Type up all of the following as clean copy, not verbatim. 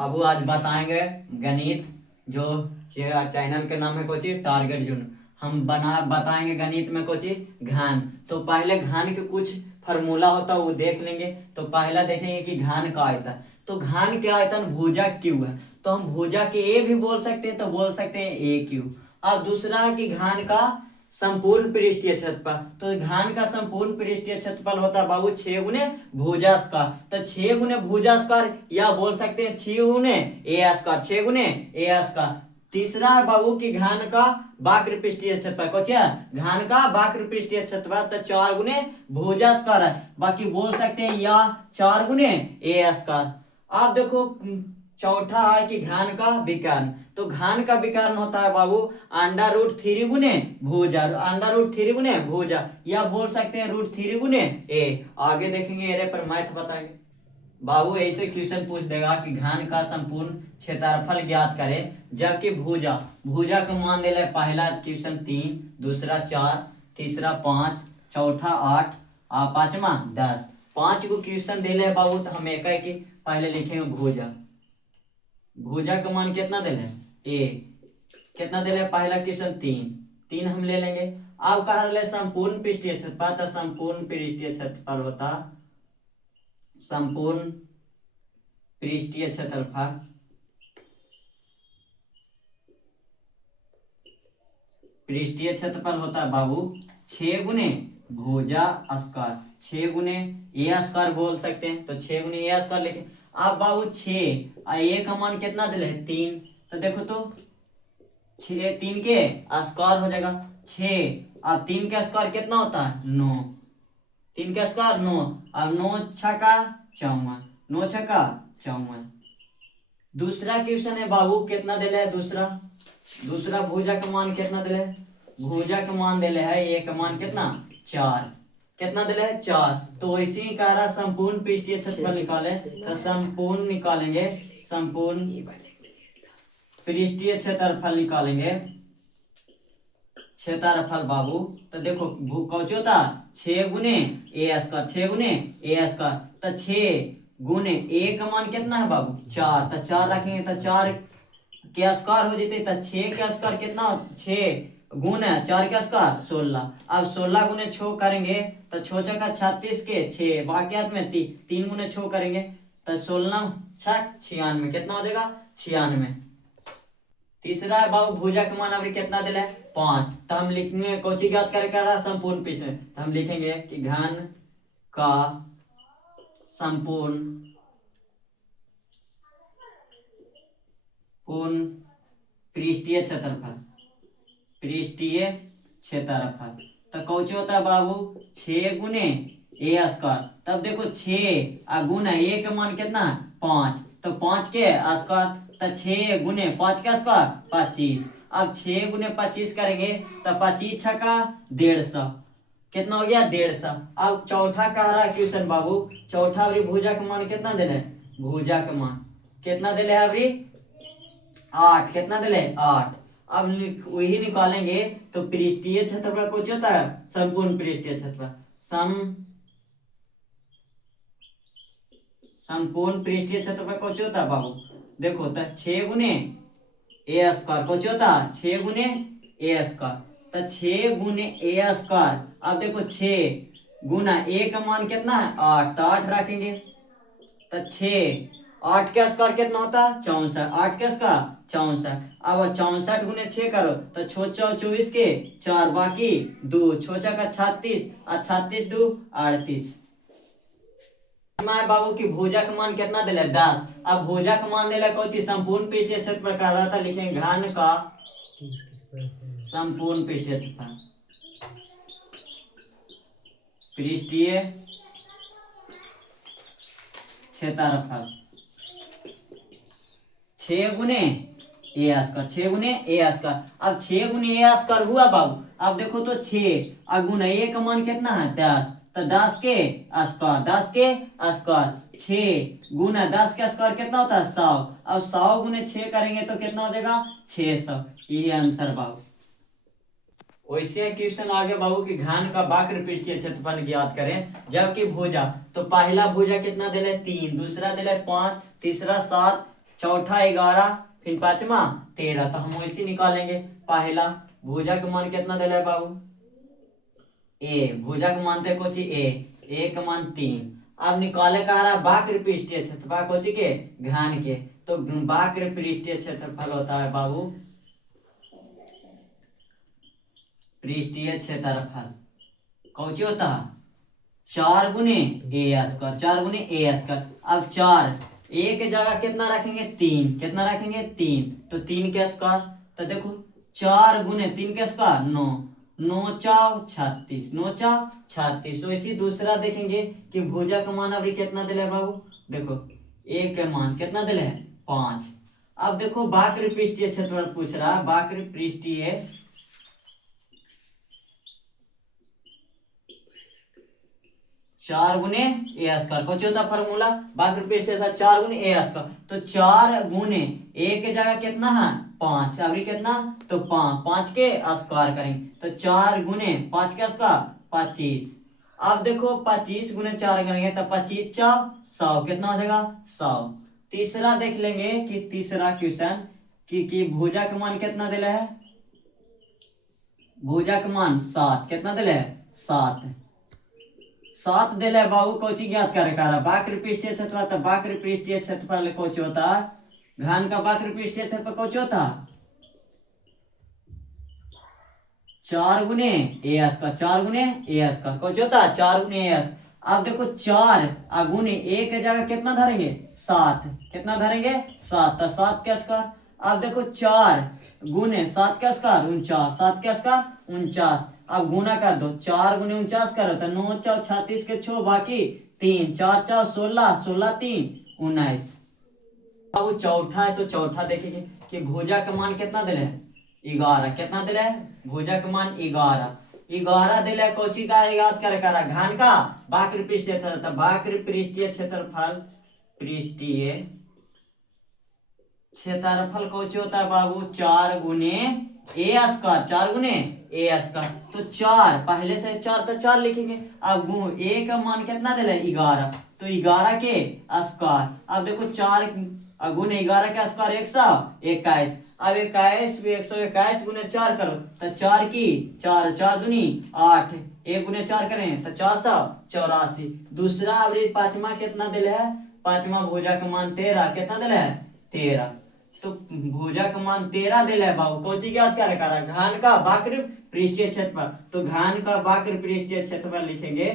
बाबू आज बताएंगे गणित। जो चैनल के नाम है कोची टारगेट जोन। हम बताएंगे गणित में कोची घन। तो पहले घन के कुछ फार्मूला होता है वो देख लेंगे। तो पहला देखेंगे कि घन का आयतन। तो घन के आयतन भुजा क्यू है। तो हम भुजा के ए भी बोल सकते हैं, तो बोल सकते हैं ए क्यू। अब दूसरा है कि घन का संपूर्ण पृष्ठीय क्षेत्रफल। तो घन का संपूर्ण पृष्ठीय क्षेत्रफल होता है बाबू 6 गुने भुजा स्क्वायर। तो 6 गुने भुजा स्क्वायर या बोल सकते हैं 6 गुने ए स्क्वायर, 6 गुने ए स्क्वायर। तीसरा है बाबू की घन का वक्र पृष्ठीय क्षेत्रफल। कुछ घन का वक्र पृष्ठीय क्षेत्रफल तो 4 गुने भुजा स्क्वायर है। बाकी बोल सकते हैं या 4 गुने ए स्क्वायर। आप देखो चौथा है कि घन का विकर्ण। तो घन का विकर्ण होता है बाबू √3 गुने भुजा, √3 गुने भुजा या बोल सकते हैं √3 गुने ए। आगे देखेंगे एरे पर मैथ बताएंगे। बाबू ऐसे क्वेश्चन पूछ देगा कि घन का संपूर्ण क्षेत्रफल ज्ञात करें, जबकि भुजा भुजा का मान दे पहला क्वेश्चन 3, दूसरा 4, तीसरा 5, चौथा 8 और पांचवा 10। 5 को क्वेश्चन दे बाबू। तो हम एक ही पहले लिखेंगे भुजा। भुजा का मान कितना दे ए कितना दे पहला क्वेश्चन 3 हम ले लेंगे। अब कहा रहे संपूर्ण पृष्ठीय क्षेत्रफल। तो संपूर्ण पृष्ठीय क्षेत्रफल होता संपूर्ण पृष्ठीय क्षेत्रफल पृष्ठीय क्षेत्रफल होता है बाबू 6 गुने भुजा स्क्वायर, 6 गुने ए स्क्वायर बोल सकते हैं। तो 6 गुने ए स्क्वायर लिखे। अब बाबू 6 और ए का मान कितना दिले 3। तो देखो तो 6 3 के स्क्वायर हो जाएगा 6 और 3 का स्क्वायर कितना होता है 9। 3 का स्क्वायर 9 और 9 छक्का 54, 9 छक्का 54। दूसरा क्वेश्चन है बाबू कितना दिले है दूसरा भुजा का मान कितना दिले है। भुजा का मान दिले है ए का मान कितना 4, कितना दिले है 4। तो वैसे ही कह रहा संपूर्ण पृष्ठीय क्षेत्रफल निकाले। तो संपूर्ण निकालेंगे, संपूर्ण पृष्ठीय क्षेत्रफल निकालेंगे क्षेत्रफल बाबू। तो देखो कौन होता 6 गुने ए स्क्वायर, 6 गुने ए स्क्वायर। तो 6 गुने ए का मान कितना है बाबू 4। तो 4 रखेंगे तो 4 के स्क्वायर हो जाते। तो 6 के स्क्वायर कितना 6 गुने 4 के स्क्वायर 16। अब 16 गुने 6 करेंगे तो 6 छक्का 36 के 6 बाकी हाथ में 3 गुने 6 करेंगे तो 16 छक 96, कितना हो जाएगा 96। तीसरा है बाबू भुजा का मान अभी कितना दिला है 5। तो हम लिखेंगे कौची ज्ञात कर रहा संपूर्ण पृष्ठ। तो हम लिखेंगे कि घन का संपूर्ण पृष्ठीय क्षेत्रफल, पृष्ठीय क्षेत्रफल। तो कौची होता है बाबू 6 गुने ए स्क्वायर। तब देखो 6 गुना ए का मान कितना 5। तो 5 के स्क्वायर। तो 6 गुने 5 का स्क्वायर 25। अब 6 गुने 25 करेंगे तो 25 छक्का 150, कितना हो गया 150। अब चौथा कह रहा है क्वेश्चन बाबू। चौथा अभी भुजा का मान कितना दिले भुजा का मान कितना दिले है अभी 8, कितना दिले 8। अब वही निकालेंगे। तो पृष्ठीय क्षेत्रफल कुछ होता है संपूर्ण पृष्ठीय क्षेत्रफल संपूर्ण पृष्ठीय क्षेत्रफल कुछ होता है बाबू। देखो तो 6 गुने ए स्क्वायर कुछ होता 6 गुने ए स्क्वायर। तो 6 गुने ए स्क्वायर। अब देखो 6 गुना ए का मान कितना है 8। तो 8 रखेंगे तो 6 8 का स्क्वायर कितना होता है 64, 8 का स्क्वायर 64। अब 64 गुने 6 करो तो 6 24 के 4 बाकी 2 6 का 36 और 36 2 38। बाबू की भुजा का मान कितना दिले 10। अब भुजा का मान दिले कौन संपूर्ण पृष्ठीय क्षेत्रफल कह रहा था। लिखेंगे घन का संपूर्ण पृष्ठीय क्षेत्रफल, पृष्ठीय क्षेत्रफल 6 गुने ए स्क्वायर, 6 गुने ए स्क्वायर। अब 6 गुने ए स्क्वायर हुआ बाबू। अब देखो तो 6 गुना ए का मान कितना है 10। तो 10 के स्क्वायर, 10 के स्क्वायर 6 गुना 10 का स्क्वायर कितना होता है 100। अब 100 गुने 6 करेंगे तो कितना हो जाएगा 600। ये आंसर बाबू। वैसे क्वेश्चन आगे बाबू की घन का वक्र पृष्ठीय क्षेत्रफल ज्ञात करें, जबकि भुजा। तो पहला भुजा कितना दिले 3, दूसरा दिले 5, तीसरा 7, चौथा 11, फिर पांचवा 13। तो हम वैसे निकालेंगे। पहला भुजा का मान कितना दिला है बाबू? ए। भुजा का मान थे कोची ए का मान 3। अब निकाले कह रहा बाक्र पृष्ठीय क्षेत्रफल कोची के घन के। तो बाक्र पृष्ठीय क्षेत्रफल होता है बाबू पृष्ठीय क्षेत्रफल कौची होता है 4 गुने ए स्क्वायर। 4 गुने ए स्क्वायर। अब 4 ए के जगह कितना रखेंगे 3। कितना रखेंगे 3। तो 3 के स्क्वायर। तो देखो 4 गुने 3 के स्क्वायर 9। 9 चौ 36। 9 चौ 36। तो इसी दूसरा देखेंगे कि भुजा का मान अभी कितना दिला है बाबू? देखो ए के मान कितना दिला है 5। अब देखो बाक्र पृष्ठीय क्षेत्रफल पूछ रहा है। बाक्र पृष्ठीय 4 गुने ए स्क्वायर कौन होता फॉर्मूला बाक्र पृष्ठीय 4 गुने ए स्क्वायर। तो 4 गुने ए के जगह कितना है 5। अभी कितना तो 5 के स्क्वायर करेंगे। तो 4 गुने 5 के स्क्वायर 25। अब देखो 25 गुने 4 करेंगे तो 25 चौ 100। कितना हो जाएगा 100। तीसरा देख लेंगे कि तीसरा क्वेश्चन कि भुजा का मान कितना दिला है? भुजा का मान 7। कितना दिला है 7। 7 दिला है बाबू। कौची ज्ञात करे कह रहा बाक्र पृष्ठीय क्षेत्रफल। तो बाक्र पृष्ठीय क्षेत्रफल कौची होता है घन का बाक्र पृष्ठीय क्षेत्रफल कौची होता 4 गुने ए स्क्वायर। 4 गुने ए स्क्वायर कौची होता 4 गुने ए। अब देखो 4 गुने ए के जगह कितना धरेंगे 7। कितना धरेंगे 7। तो 7 के स्क्वायर। अब देखो 4 गुने 7 के स्क्वायर 49। 7 के स्क्वायर 49। अब गुना कर दो 4 गुने 49 करो तो 9 चौ 36 के छो बाकी 3। 4 चौ 16। 16 3 19। अब चौथा है तो चौथा देखेंगे कि भुजा का मान कितना दिले है 11। कितना दिले है भुजा का मान 11। 11 दिले कौची का याद करे करा घन का बाक्र पृष्ठीय क्षेत्रफल। बाक्र पृष्ठीय क्षेत्रफल पृष्ठीय क्षेत्रफल कौची होता है बाबू 4 गुने ए स्क्वायर। 4 गुने ए स्क्वायर। तो 4 पहले से 4 तो 4 लिखेंगे। अब ए का मान कितना दिला 11। तो 11 के स्क्वायर। अब देखो 4 गुने 11 का स्क्वायर 121। अब 21 121 गुने 4 करो तो 4 की 4 4 दूनी 8। 1 गुने 4 करें तो 484। दूसरा अवरीज पांचवा कितना दिला है पांचवा भुजा का मान 13। कितना दिला है 13। तो भुजा का मान 13 दिला है बाबू। कौची याद क्या रखा घन का बाक्र पृष्ठीय क्षेत्रफल। तो घन का बाक्र पृष्ठीय क्षेत्रफल लिखेंगे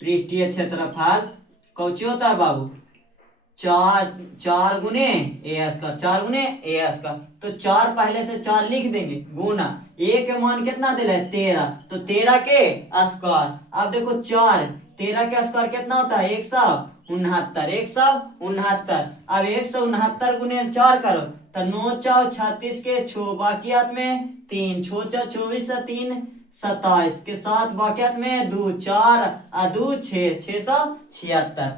पृष्ठीय क्षेत्रफल कौची होता है बाबू 4 गुने ए स्क्वायर। 4 गुने ए स्क्वायर। तो 4 पहले से 4 लिख देंगे गुना ए के मान कितना दिला है 13। तो 13 के स्क्वायर। अब देखो 4 13 के स्क्वायर कितना होता है 169। 169। अब 169 गुने 4 करो तो 9 चौ 36 के छो बाकियात में 3। 6 चौ 24 से 3 27 के साथ बाकियात में 2 4 2 6 676।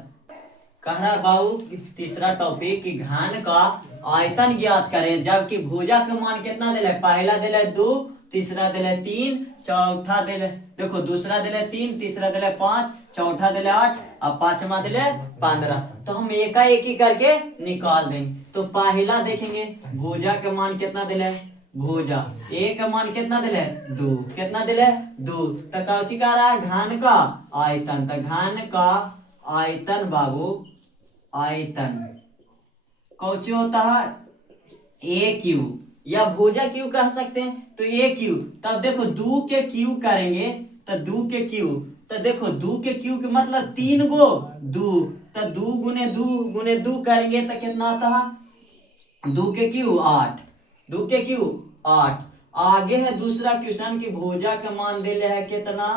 कह रहा बाबू तीसरा टॉपिक कि घन का आयतन ज्ञात करें जबकि भुजा का मान कितना दिला है पहला दिला है 2 तीसरा दिला है 3 चौथा दिला देखो दूसरा दिला है 3 तीसरा दिला है 5 चौथा दिला 8 और पांचवा दिला 15। तो हम एक ही करके निकाल देंगे। तो पहला देखेंगे भुजा का मान कितना दिला है भुजा ए का मान कितना दिला है 2। कितना दिला है 2। तो कौची कह रहा है घन का आयतन। तो घन का आयतन बाबू आयतन कौची होता है ए क्यू या भुजा क्यू कह सकते हैं। तो ए क्यू तब देखो 2 के क्यू करेंगे तो 2 के क्यू। तो देखो 2 के क्यू के मतलब 3 गो 2। तो 2 गुने 2 करेंगे तो कितना आता है 2 के क्यू 8। 2 के क्यू 8। आगे है दूसरा क्वेश्चन की भुजा का मान दिले है कितना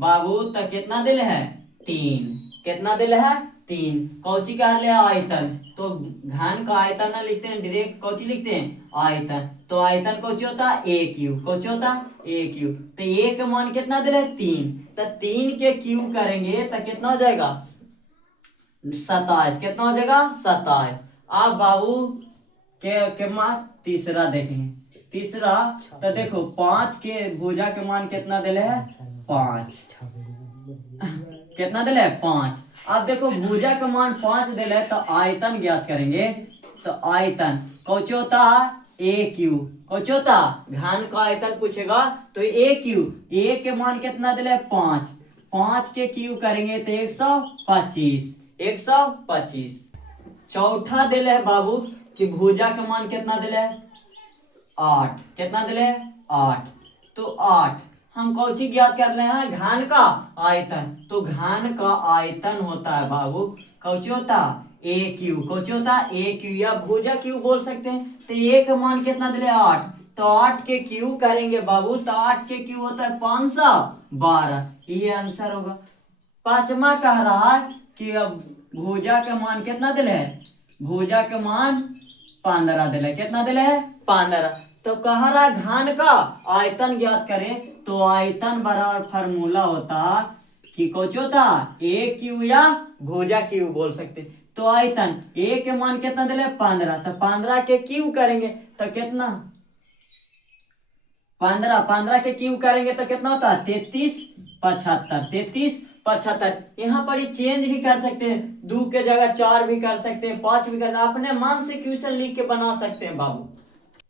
बाबू। तो कितना दिले है 3। कितना दिले है 3। कौची कर ले आयतन। तो घन का आयतन ना लिखते हैं डायरेक्ट कौची लिखते हैं आयतन। तो आयतन कौची होता है ए क्यू। कौची होता है ए क्यू। तो ए का मान कितना दिले 3। तो 3 के क्यू करेंगे तो कितना हो जाएगा 27। कितना हो जाएगा 27। अब बाबू के मान तीसरा देखेंगे। तीसरा तो देखो 5 के भुजा के मान कितना दिले है 5। कितना दिले 5। अब देखो भुजा का मान 5 दिले तो आयतन ज्ञात करेंगे। तो आयतन कौच होता ए क्यू, कौच होता घन का आयतन पूछेगा तो ए क्यू, ए के मान कितना दिले 5, 5 के क्यू करेंगे तो 125, 125। चौथा दिले है बाबू कि भुजा का मान कितना दिले 8, कितना दिले 8। तो 8 हम कौची ज्ञात कर रहे हैं घन का आयतन। तो घन का आयतन होता है बाबू कौची होता ए क्यू, कौची होता ए क्यू या भुजा क्यू बोल सकते हैं। तो ए का मान कितना दिले 8, तो 8 के क्यू करेंगे बाबू तो 8 के क्यू होता है 512, ये आंसर होगा। पांचवा कह रहा है कि अब भुजा का मान कितना दिले, भुजा का मान 15 दिले, कितना दिले 15। तो कह रहा घन का आयतन ज्ञात करें तो आयतन बराबर फार्मूला होता कि कुछ होता ए क्यू या भुजा क्यू बोल सकते। तो आयतन ए के मान कितना दिले 15, तो 15 के क्यू करेंगे तो कितना 15, 15 के क्यू करेंगे तो कितना होता है 33 75, 33 75। यहाँ पर ही चेंज भी कर सकते हैं, 2 के जगह 4 भी कर सकते हैं, 5 भी कर, अपने मन से क्वेश्चन लिख के बना सकते हैं बाबू।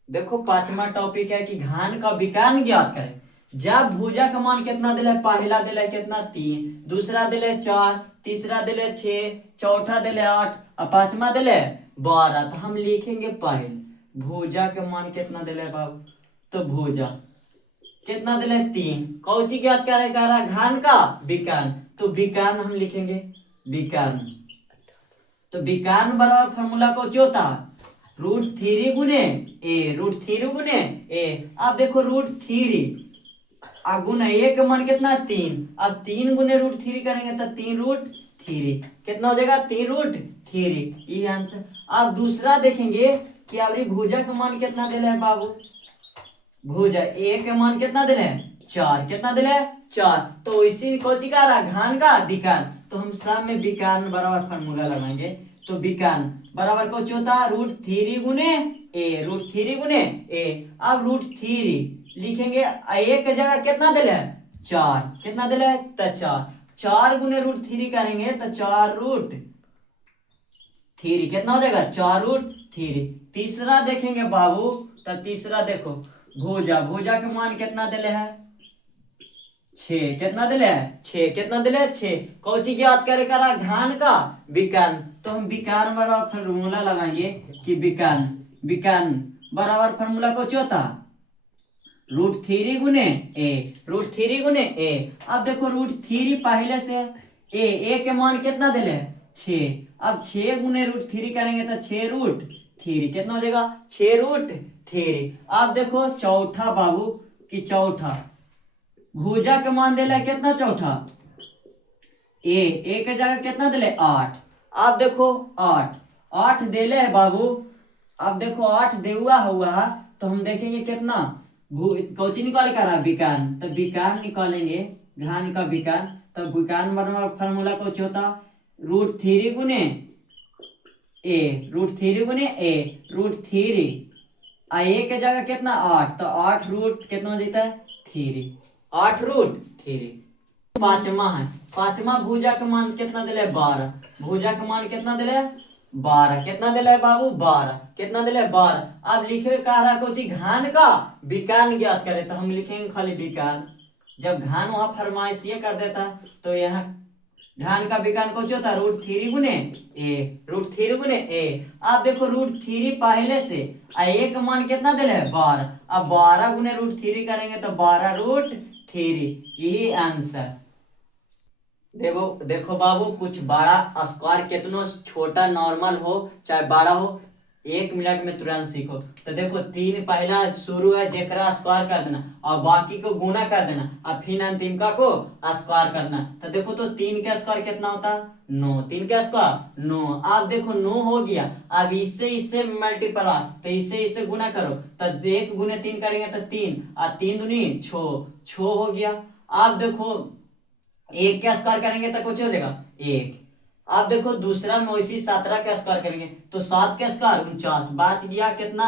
देखो पांचवा टॉपिक है कि घन का विकर्ण ज्ञात करें। जब भुजा का मान कितना दिले, पहला दिले कितना 3, दूसरा दिले 4, तीसरा दिले 6, चौथा दिले 8 और पांचवा दिले 12। तो हम लिखेंगे पहले भुजा का मान कितना दिले बाबू, तो भुजा कितना दिले 3, कौची ज्ञात करेगा घन का विकर्ण। तो विकर्ण हम लिखेंगे विकर्ण। तो विकर्ण बराबर फॉर्मूला कौची होता √3 गुने ए, √3 गुने ए। अब देखो √3 अब गुना ए का मान कितना 3, अब 3 गुने √3 करेंगे तो 3√3 कितना हो जाएगा 3√3, ये आंसर। अब दूसरा देखेंगे कि अब भुजा का मान कितना दिले है बाबू, भुजा ए के मान कितना दिले 4, कितना दिले 4। तो इसी कोची का रहा घन का विकर्ण। तो हम सब में विकर्ण बराबर फार्मूला लगाएंगे। तो विकर्ण बराबर कुछ होता √3 गुने ए, √3 गुने ए। अब √3 लिखेंगे ए के जगह कितना दिले 4, कितना दिले तो 4, 4 गुने √3 करेंगे तो 4√3 कितना हो जाएगा 4√3। तीसरा देखेंगे बाबू, तो तीसरा देखो भुजा, भुजा के मान कितना दिले है 6, कितना दिले 6, कितना दिले 6। कौची ज्ञात करे करा घन का विकर्ण। तो हम विकर्ण बराबर फार्मूला लगाएंगे कि विकर्ण, विकर्ण बराबर फार्मूला कौची होता √3 गुने ए, √3 गुने ए। अब देखो √3 पहले से ए के मान कितना दिले 6, अब 6 गुने √3 करेंगे तो 6√3 कितना हो जाएगा 6√3। अब देखो चौथा बाबू कि चौथा भुजा के मान दिले कितना चौथा ए के जगह कितना दिले 8। अब देखो 8 दिले है बाबू। अब देखो 8 देवा हुआ तो हम देखेंगे कितना कौची निकाल कर रहा विकर्ण। तो विकर्ण निकालेंगे घन का विकर्ण। तो विकर्ण बराबर फार्मूला कौची होता √3 गुने ए, √3 गुने ए, √3 ए के जगह कितना 8, तो 8 रूट कितना हो जाता है 3, 8√3। पांचवा है, पांचवा भुजा का मान कितना दिले 12, भुजा का मान कितना दिले 12, कितना दिले बाबू 12, कितना दिले 12। अब लिखे कह रहा कुछ घन का विकर्ण ज्ञात करे तो हम लिखेंगे खाली विकर्ण। जब घन वहां फरमाइश ये कर देता तो यहाँ घन का विकर्ण कुछ होता √3 गुने ए, √3 गुने ए। अब देखो √3 पहले से ए का मान कितना दिले 12, अब 12 गुने √3 करेंगे तो 12√3, यही आंसर। देखो देखो बाबू कुछ बड़ा स्क्वायर कितना छोटा नॉर्मल हो चाहे बड़ा हो 1 मिनट में तुरंत सीखो। तो देखो 3 पहला शुरू है जेकरा स्क्वायर कर देना और बाकी को गुना कर देना और फिर अंतिम का को स्क्वायर करना। तो देखो तो 3 का स्क्वायर कितना होता 9, 3 का स्क्वायर 9। अब देखो 9 हो गया, अब इससे मल्टीप्लाई तो इससे गुना करो तो 1 गुने 3 करेंगे तो 3 और 3 दूनी 6 हो गया। अब देखो 1 का स्क्वायर करेंगे तो कुछ हो जाएगा 1। अब देखो दूसरा में वैसी 17 का स्क्वायर करेंगे तो 7 का स्क्वायर 49, बच गया कितना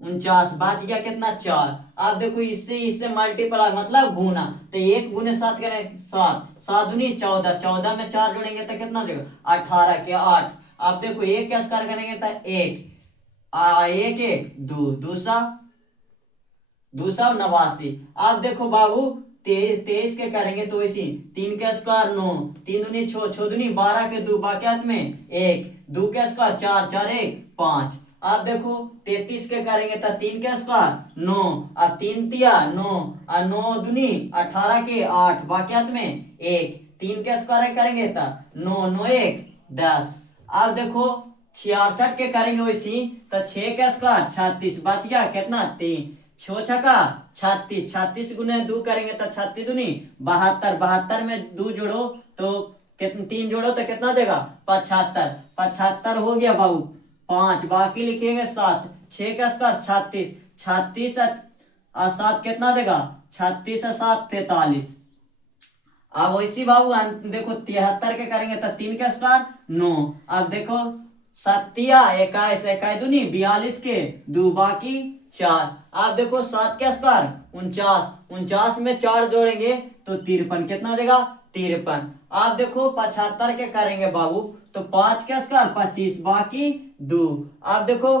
49 बच गया कितना 4। अब देखो इससे इससे मल्टीप्लाई मतलब गुना, तो 1 गुने 7 करें 7, 7 दूनी 14, 14 में 4 जोड़ेंगे तो कितना देगा 18 के 8। अब देखो एक का स्क्वायर करेंगे तो एक, एक एक दो, दूसरा 289। अब देखो बाबू 23 के करेंगे तो इसी 3 के स्क्वायर 9, 3 दूनी 6, 6 दूनी 12 के 2 बाकी में 1, 2 के स्क्वायर 4, 4 1 5। अब देखो 33 के करेंगे तो 3 के स्क्वायर 9, अब 3 तिया 9, और 9 दूनी 18 के 8 बाकी में 1, 3 के स्क्वायर करेंगे तो 9, 9 1 10। अब देखो 66 के करेंगे वैसी तो 6 के स्क्वायर 36 बच गया कितना 3, 6 छका 36, 36 गुने 2 करेंगे तो 36 दूनी 72, 72 में 2 जोड़ो तो कितना 3 जोड़ो तो कितना देगा 75, 75 हो गया बाबू 5, बाकी लिखेंगे 7, 6 का स्क्वायर 36, 36 और 7 कितना देगा 36 और 7 43। अब वैसी बाबू देखो 73 के करेंगे तो 3 का स्क्वायर 9, अब देखो 7 21, 21 दूनी 42 के 2 बाकी 4। अब देखो 7 का स्क्वायर 49, 49 में 4 जोड़ेंगे तो 53 कितना देगा 53। अब देखो 75 के करेंगे बाबू तो 5 का स्क्वायर 25 बाकी 2। अब देखो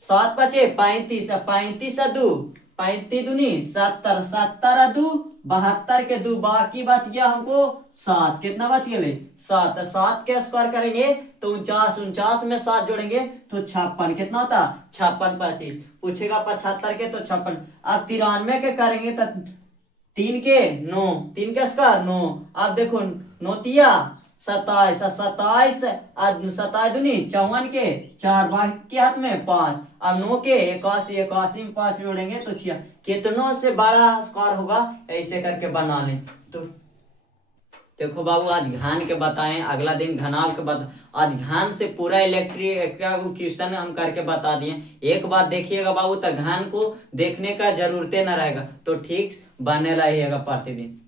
7 पचे 35, 35 2, 35 दूनी 70, 70 2 72 के 2 बाकी बच गया हमको 7, कितना बच गया 7, 7 के स्क्वायर करेंगे तो 49, 49 में 7 जोड़ेंगे तो 56 कितना होता 56 25। पूछेगा 75 के तो 56। अब 93 के करेंगे तो 3 के 9, 3 के स्क्वायर 9, अब देखो 9 तिया 27, 27 27 दूनी 54 के 4 बाकी हाथ में 5, अब 9 के 81, 81 में 5 जोड़ेंगे तो 6, कितनों से बड़ा स्क्वायर होगा ऐसे करके बना लें। तो देखो बाबू आज घान के बताएं, अगला दिन घनाव के बता, आज घान से पूरा इलेक्ट्रिक का क्वेश्चन हम करके बता दिए। एक बार देखिएगा बाबू तो घान को देखने का जरूरत न रहेगा, तो ठीक बने रहिएगा प्रतिदिन।